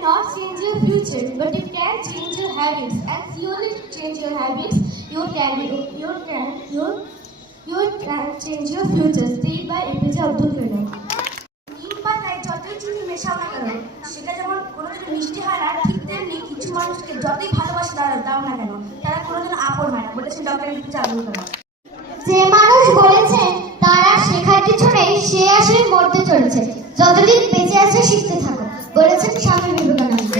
cannot change your future, but it can change your habits. And slowly change your habits, you can change your future. Stated by APJ Abdul Kalam. নিম পাতায় যতই চিনি মেশাও না কেন, সেটা যেমন কোনোদিন মিষ্টি হয় না, ঠিক তেমনি কিছু মানুষকে যতই ভালোবাসে দাও না কেন, তারা কোনোদিন আপন হয় না, বলেছেন ডক্টর এপিজে আব্দুল কালাম। যে মানুষ বলেছেন তার আর শেখার কিছু নেই, সে আসলে মরতে চলেছে, যতদিন বেঁচে আছে শিখতে থাকো, বলেছেন স্বামী বিবেকানন্দ।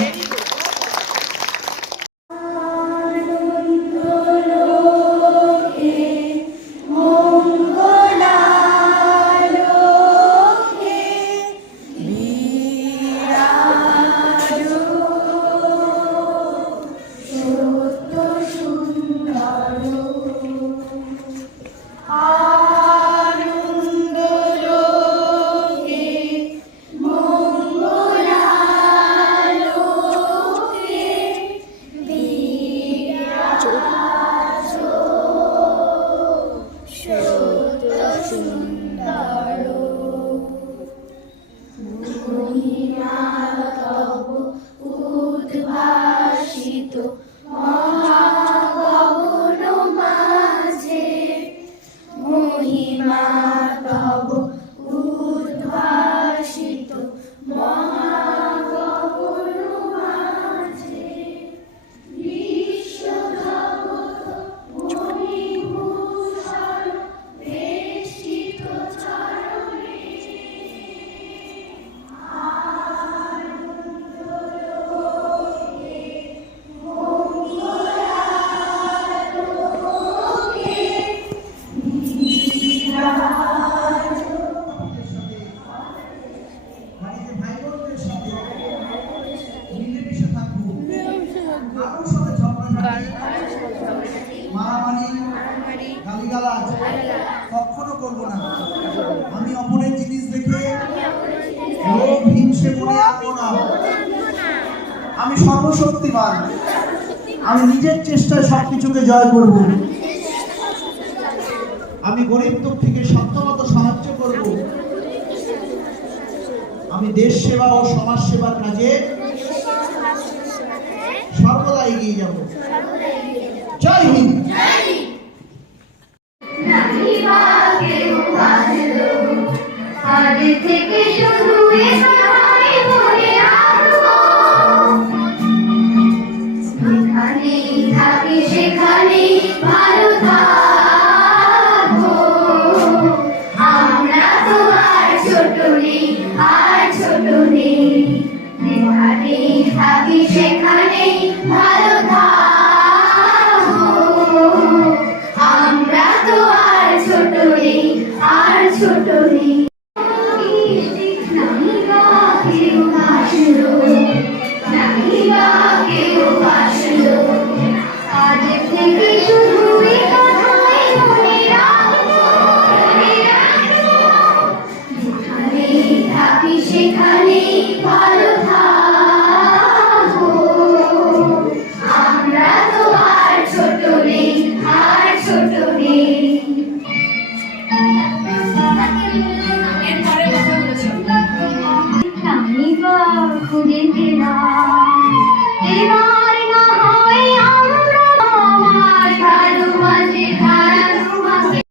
উদ্ভাসিত মহাগগন মাঝে মহিমা তব উদ্ভাসিত মহাগগন মাঝে বিশ্বজগৎ মণিভূষণ বেষ্টিত চরণে কখনো করবো না। আমি অপরের জিনিস দেখে লোভ হিংসে মনে আনবো না। আমি সর্বশক্তিমান, আমি নিজের চেষ্টায় সবকিছুকে জয় করব। আমি গরিব দুঃখীকে সাধ্যমতো সাহায্য করব। আমি দেশ সেবা ও সমাজ সেবার কাজে সর্বদা এগিয়ে যাব। জয় হিন্দ। আগে থেকে শুরু এখানে মনে রাখবো, যেখানেই থাকি সেখানেই ভালো থাকবো। আমরা তো আর ছোট নেই, আর ছোট নেই, যেখানেই থাকি সেখানেই ভালো